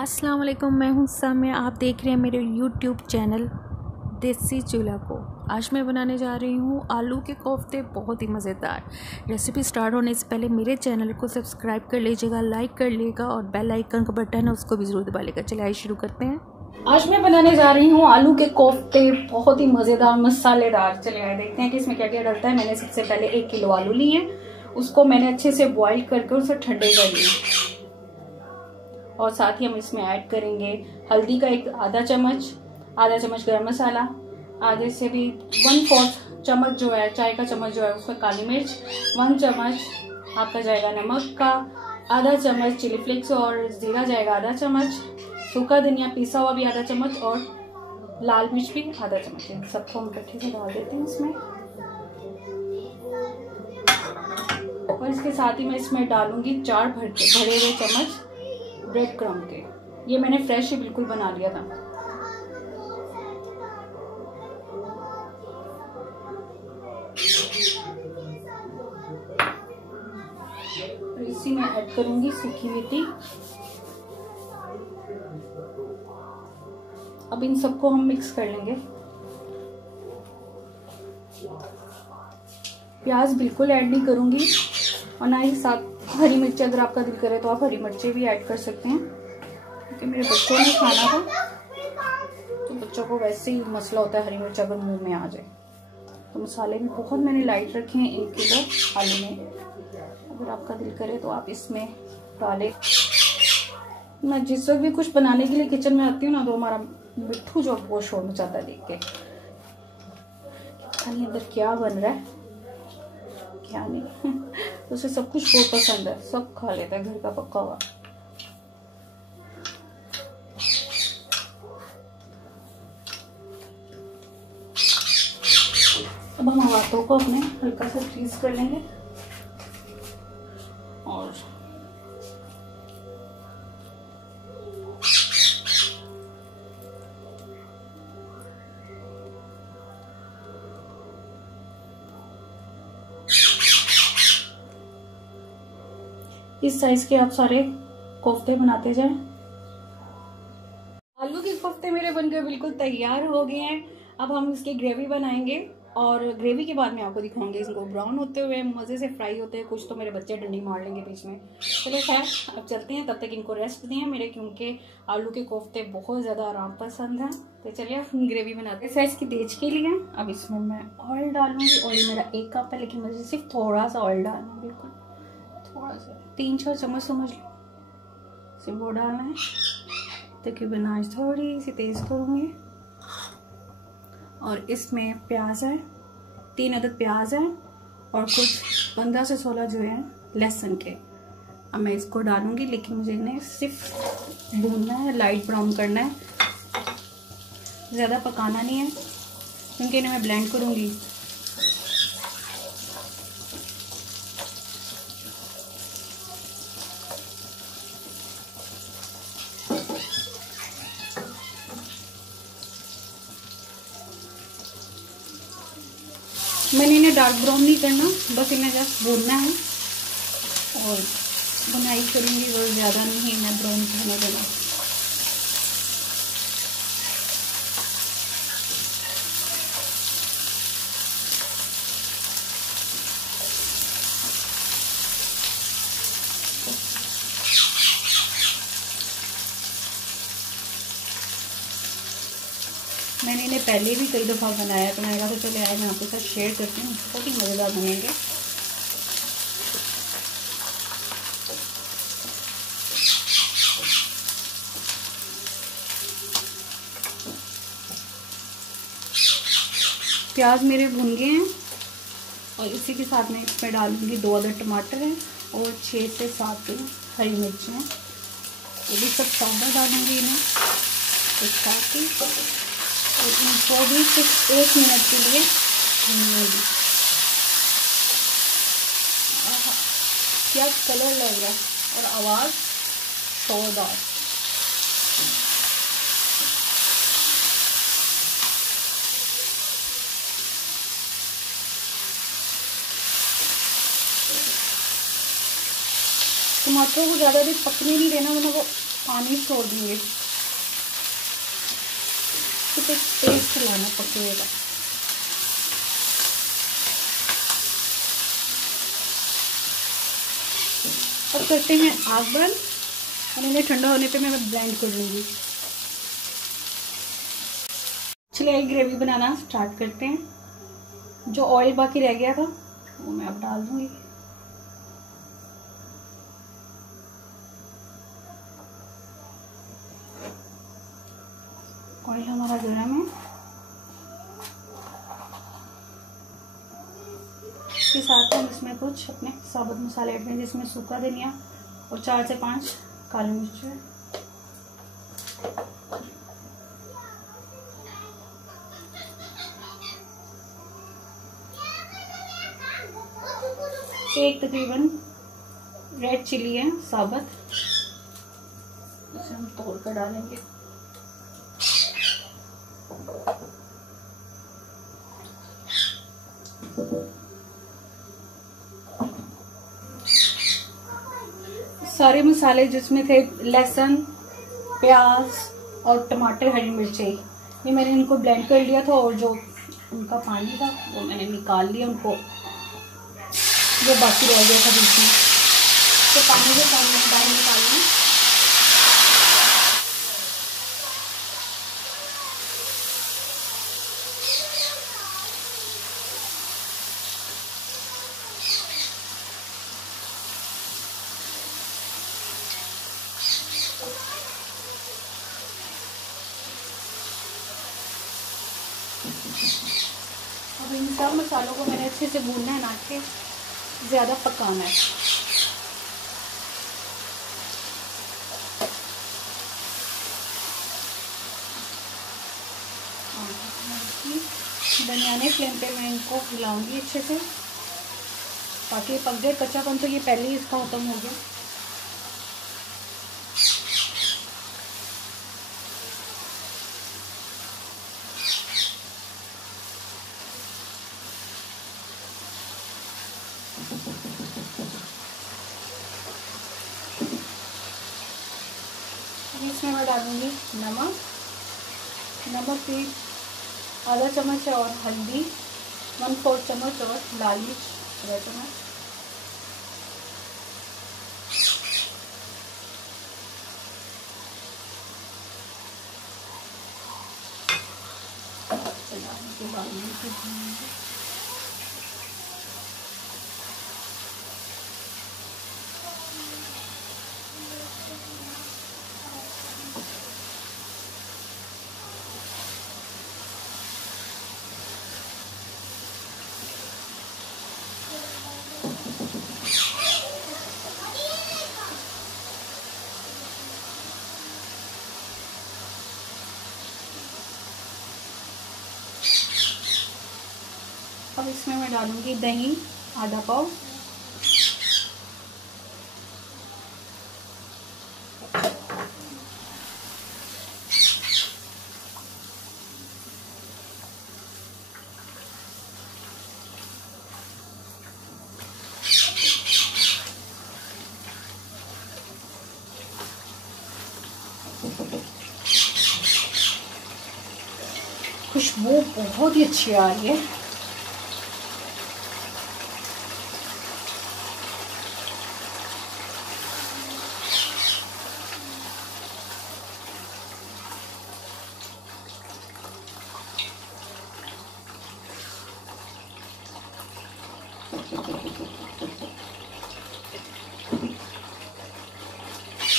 अस्सलाम वालेकुम, मैं हूँ साम्या। आप देख रहे हैं मेरे यूट्यूब चैनल देसी चूल्हा को। आज मैं बनाने जा रही हूँ आलू के कोफ्ते, बहुत ही मज़ेदार। रेसिपी स्टार्ट होने से पहले मेरे चैनल को सब्सक्राइब कर लीजिएगा, लाइक कर लीजिएगा और बेल आइकन का बटन है उसको भी ज़रूर दबा लेगा। चलिए आइए शुरू करते हैं। आज मैं बनाने जा रही हूँ आलू के कोफ्ते, बहुत ही मज़ेदार मसालेदार। चलिए आइए देखते हैं कि इसमें क्या क्या डलता है। मैंने सबसे पहले 1 किलो आलू लिए, उसको मैंने अच्छे से बॉईल करके उसे ठंडे कर लिया। और साथ ही हम इसमें ऐड करेंगे हल्दी का आधा चम्मच गरम मसाला, आधे से भी 1/4 चम्मच जो है चाय का चम्मच जो है उसमें काली मिर्च, 1 चम्मच आपका जाएगा नमक का, आधा चम्मच चिली फ्लेक्स और जीरा जाएगा आधा चम्मच, सूखा धनिया पिसा हुआ भी आधा चम्मच और लाल मिर्च भी आधा चम्मच। सबको हम इकट्ठे से डाल देते हैं इसमें। और इसके साथ ही मैं इसमें डालूंगी 4 भरे हुए चम्मच ब्रेड क्रम्ब के। ये मैंने फ्रेश ही बिल्कुल बना लिया था। और इसी में ऐड करूंगी सूखी मेथी। अब इन सबको हम मिक्स कर लेंगे। प्याज बिल्कुल ऐड नहीं करूंगी और ना ही साथ हरी मिर्ची, अगर आपका दिल करे तो आप हरी मिर्ची भी ऐड कर सकते हैं, क्योंकि मेरे बच्चों ने खाना था तो बच्चों को वैसे ही मसला होता है हरी मिर्च अगर मुंह में आ जाए। तो मसाले भी बहुत मैंने लाइट रखे हैं 1 किलो आलू में। अगर आपका दिल करे तो आप इसमें डालें। मैं जिस वक्त भी कुछ बनाने के लिए किचन में आती हूँ ना, तो हमारा मिट्ठू जो वो शोर मचाता है देख के, खाली अंदर क्या बन रहा है क्या नहीं। उसे सब कुछ बहुत पसंद है, सब खा लेता है घर का पक्का हुआ। अब हम हाथों को अपने हल्का सा फ्रीज कर लेंगे और इस साइज के आप सारे कोफ्ते बनाते जाएं। आलू के कोफ्ते मेरे बनकर बिल्कुल तैयार हो गए हैं। अब हम इसकी ग्रेवी बनाएंगे और ग्रेवी के बाद मैं आपको दिखाऊंगी इसको ब्राउन होते हुए, मजे से फ्राई होते हैं। कुछ तो मेरे बच्चे डंडी मार लेंगे बीच में। चलो खैर, अब चलते हैं, तब तक इनको रेस्ट दें मेरे, क्योंकि आलू के कोफ्ते बहुत ज्यादा आराम पसंद हैं। तो चलिए हम ग्रेवी बनाते हैं। साइज की तेज के लिए अब इसमें मैं ऑयल डालूंगी। ऑयल मेरा 1 कप है, लेकिन मुझे सिर्फ थोड़ा सा ऑयल डालना है, बिल्कुल थोड़ा सा, 3-4 चम्मच समझ लो, सिर्फ वो डालना है। तकरीबन आज थोड़ी सी तेज करूंगी। और इसमें प्याज है, 3 अदद प्याज है और कुछ 15 से 16 जो है लहसुन के। अब मैं इसको डालूंगी, लेकिन मुझे इन्हें सिर्फ भूनना है, लाइट ब्राउन करना है, ज़्यादा पकाना नहीं है, क्योंकि इन्हें मैं ब्लेंड करूंगी। मैंने इन्हें डार्क ब्राउन नहीं करना, बस इन्हें जस्ट भूनना है और बुनाई करूंगी, वो ज़्यादा नहीं इन्हें ब्राउन करने देना। मैंने इन्हें पहले भी कई दफ़ा बनाया, तो मैंने कहा तो चले आए मैं आपके साथ शेयर करती हूँ, बहुत ही मज़ेदार बनेंगे। प्याज मेरे भुन गए हैं और इसी के साथ मैं इसमें डालूंगी 2 अदद टमाटर हैं और 6 से 7 हरी मिर्च हैं। ये भी सब पाउडर डालूंगी इन्हें एक साथ ही, और इनको भी सिर्फ 1 मिनट के लिए भूनूंगी। क्या कलर लग रहा है और आवाज़ शोरदार। टमाटरों को ज़्यादा देर पकने नहीं देना, वरना वो पानी छोड़ देंगे, सिर्फ एक पेस्ट लाना पकेगा। अब करते हैं आग बंद और इन्हें ठंडा होने पे मैं ब्लेंड कर लूँगी। चलिए ग्रेवी बनाना स्टार्ट करते हैं। जो ऑयल बाकी रह गया था वो मैं अब डाल दूँगी। ऑयल हमारा गर्म है। इसके साथ हम इसमें कुछ अपने साबुत मसाले ऐड करेंगे, जिसमें सूखा धनिया और 4 से 5 काली मिर्च है। एक तकरीबन रेड चिली है साबुत, इसे हम तोड़ कर डालेंगे। सारे मसाले जिसमें थे लहसुन, प्याज और टमाटर, हरी मिर्चें, ये मैंने इनको ब्लेंड कर लिया था और जो उनका पानी था वो मैंने निकाल लिया, उनको जो बाकी रह गया था बीच में, तो पानी के साथ में बाहर निकाल लिया। अब इन सब मसालों को मैंने अच्छे से भूनना है, ना कि ज़्यादा पकाना है। दरमियाने फ्लेम पे मैं इनको हिलाऊंगी अच्छे से, ताकि पक जाए। कच्चापन तो ये पहले ही इसका खत्म हो गया। इसमें मैं डालूंगी नमक की आधा चम्मच है, और हल्दी 1/4 चम्मच, और लाल मिर्च आधा चम्मच। डालने के बाद अब इसमें मैं डालूंगी दही आधा पाव, खुशबू बहुत ही अच्छी आ रही है।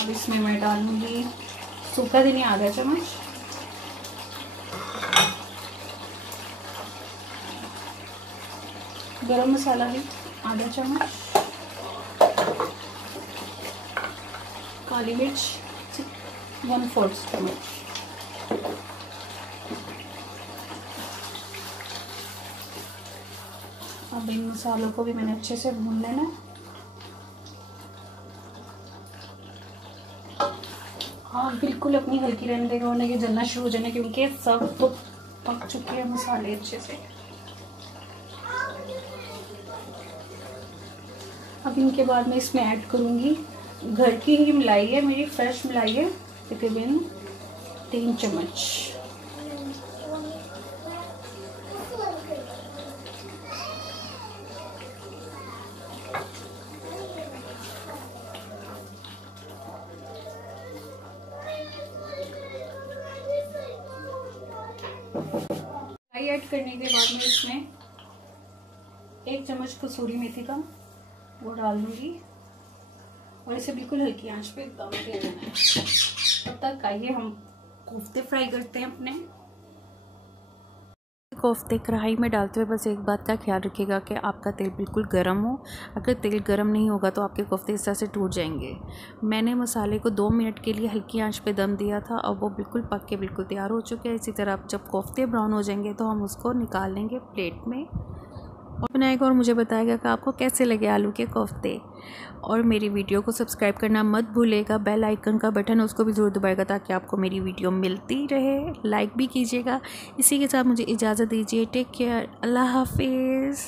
अब इसमें मैं डालूंगी सूखा धनिया आधा चम्मच, गरम मसाला भी आधा चम्मच, काली मिर्च 1/4 चम्मच, अब इन मसालों को भी मैंने अच्छे से भून लेना है। हाँ, बिल्कुल अपनी हल्की रहने देगा, वरना ये जलना शुरू हो जाना, क्योंकि सब तो पक चुके हैं मसाले अच्छे से। अब इनके बाद मैं इसमें ऐड करूँगी घर की ही मलाई है, मेरी फ्रेश मलाई है, तकरीबन 3 चम्मच। मलाई ऐड करने के बाद में इसमें 1 चम्मच कसूरी मेथी का वो डाल दूंगी और इसे बिल्कुल हल्की आंच पे दम दे देना है। तब तक आइए हम कोफ्ते फ्राई करते हैं अपने। कोफ्ते कढ़ाई में डालते हुए बस एक बात का ख्याल रखिएगा कि आपका तेल बिल्कुल गर्म हो। अगर तेल गर्म नहीं होगा तो आपके कोफ्ते इस तरह से टूट जाएंगे। मैंने मसाले को 2 मिनट के लिए हल्की आंच पे दम दिया था और वो बिल्कुल पक के बिल्कुल तैयार हो चुके हैं। इसी तरह जब कोफ्ते ब्राउन हो जाएंगे तो हम उसको निकाल लेंगे प्लेट में और बनाएगा और मुझे बताएगा कि आपको कैसे लगे आलू के कोफ्ते। और मेरी वीडियो को सब्सक्राइब करना मत भूलिएगा, बेल आइकन का बटन उसको भी ज़रूर दबाएगा ताकि आपको मेरी वीडियो मिलती रहे। लाइक भी कीजिएगा। इसी के साथ मुझे इजाज़त दीजिए। टेक केयर, अल्लाह हाफिज़।